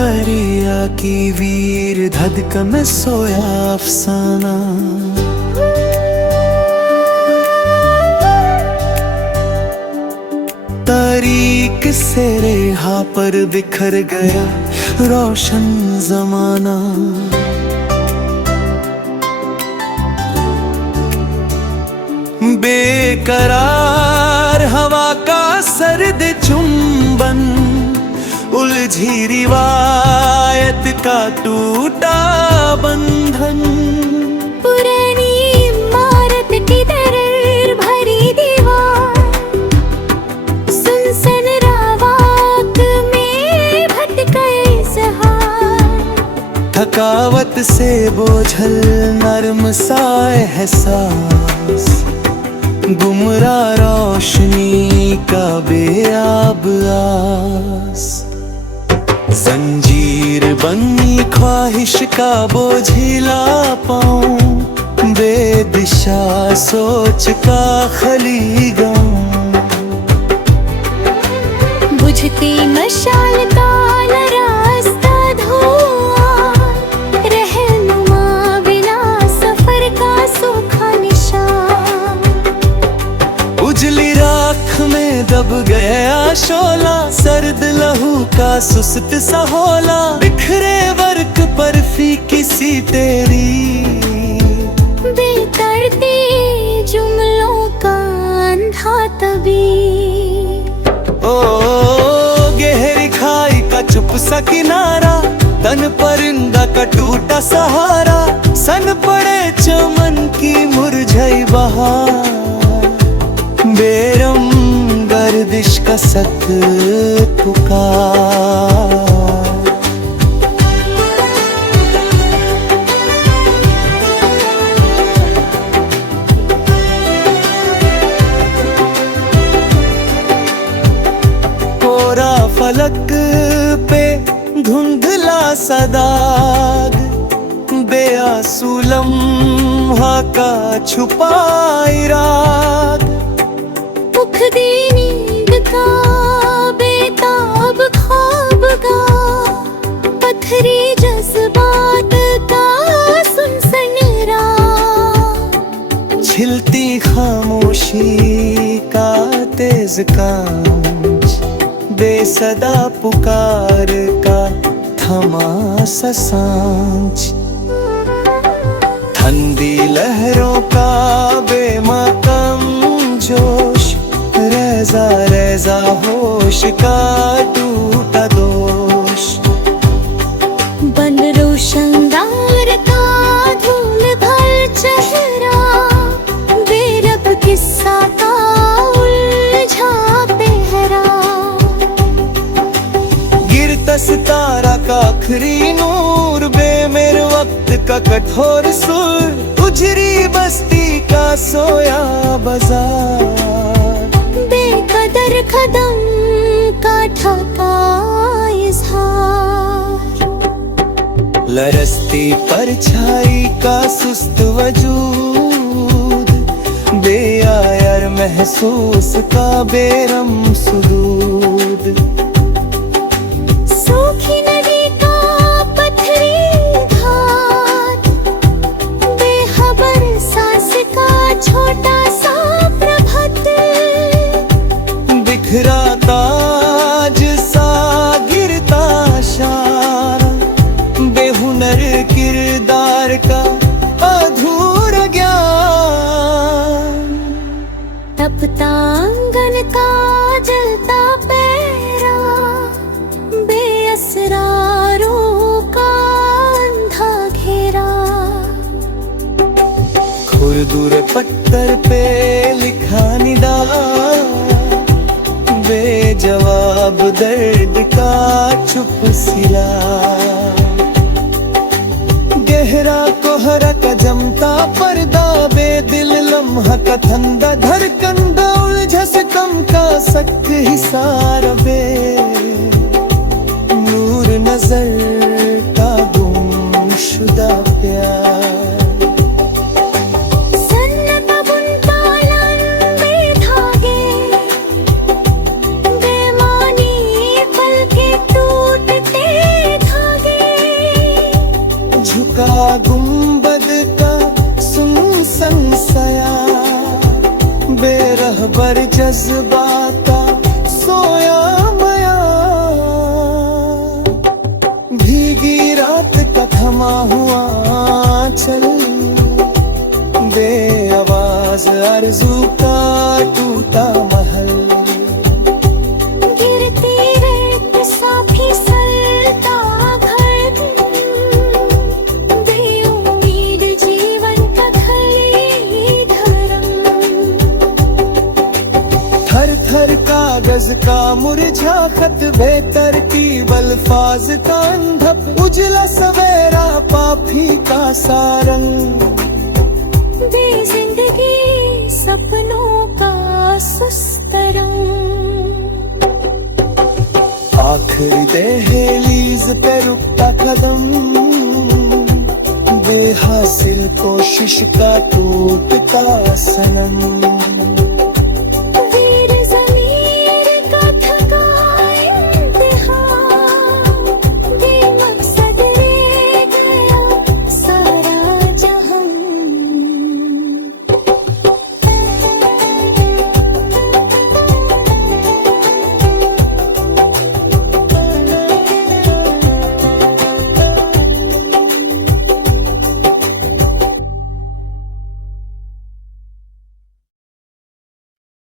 खरिया की वीर धधक में सोया अफसाना। तारीक से रेहा पर बिखर गया रोशन जमाना। बेकरार हवा का सर्द चुंबन, उलझी रिवायत का टूटा बंधन। पुरानी इमारत की दर भरी दीवार, सुनसन रावाक में भटके सहार। थकावत से बोझल नर्म सा एहसास, गुमराह रोशनी का बेआब आस। जंजीर बनी ख्वाहिश का बोझिला पाऊं, बेदिशा सोच का खली गाऊं। बुझती मशाल का रास्ता धुआं, रहनुमा बिना सफर का सूखा निशान। उजली राख में दब गया शोला, सर्द लहू का सुस्त सा होला। बिखरे वर्क पर फीकी सी तेरी, बेतरती जुमलों का अंधा तबीर। ओ गहरी खाई का चुप सा किनारा, तन परिंदा का टूटा सहारा। सन पड़े चमन की मुरझाई बहार, बेरम गर्दिश का सख्त पुकार। कोरा फलक पे धुंधला सा दाग, बेआसू लम्हा का छुपा इराद। उखदी नींद का बेताब ख्वाब का, पत्थरी जज्बात का सुनसन राह। छिलती खामोशी का तेज कांच, बेसदा पुकार का थमा सा सांच। ठंडी लहरों का बेमकम जोश, रेजा रेजा होश का टूटा दोष। बन रोशनदार का धूल भर चेहरा, बेरब किस्सा का उलझा पहरा। गिरता सितारा का आखिरी नूर, बेमेर वक्त का कठोर सुर। उजरी बस्ती का सोया बाजार, बेकदर कदम का ठका इज़हार। लरसती परछाई का सुस्त वजूद, बेआयर महसूस का बेरम सुदूद। सूखी नदी का पत्थरी घाट, बेखबर सांस का छोटा सा प्रभात। बिखरा ताज सा गिरता शान, बेहुनर किरदार का अधूरा ज्ञान। तपता आंगन का जलता पैरा, बेअसरारों का अंधा घेरा। खुरदुर पत्थर पे लिखा निदा, बेजवाब दर्द का चुप सिला। गहरा कोहरा का जमता पर्दा, बेदिल लम्हा का धंधा धड़कंदा। उलझा सितम का सख्त हिसार, बे नूर नजर का गुमशुदा प्यार। बेमानी पल के टूटते गुंबद का सुनसन सया, बेरहबर जज्बाता सोया मया। भीगी रात का थमा हुआ चल, बे आवाज आरज़ू का टूटा महल। गिरती रेत सा फिसलता घर, बेउम्मीद जीवन का खली धर्म। थर थर कागज का मुरझा खत, बेतरतीब अल्फाज का अंधप, उजला सवेरा पापी का सारंग। दे जिंदगी सपनों का सुस्त रंग। आखिर दहलीज पे रुकता कदम, बेहासिल कोशिश का टूटता सनम।